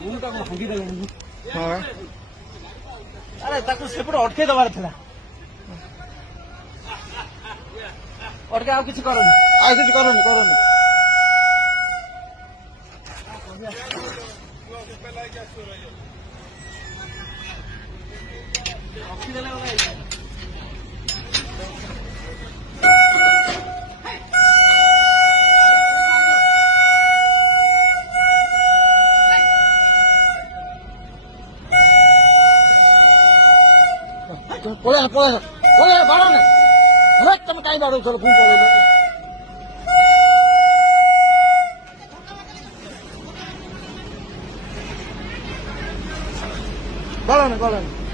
ଭୂମିଟା ଭାଙ୍ଗିଦେଲେଣି। ହଁ ଆରେ ତାକୁ ସେପଟେ ଅଟକେଇ ଦେବାର ଥିଲା। ଅଟକେ ଆଉ କିଛି କରନି, ଆଉ କିଛି କରନି କରନି। ରଖିଦେଲେ ପଳେଇ ପଳେଇ ପଳେଇ ବାଡ଼ ନାହିଁ। ତମେ କାହିଁ ବାଡ଼ଉଛ ପୁଣି ପଳେଇଲ। ବାଡ଼ନି ବାଡ଼ନି।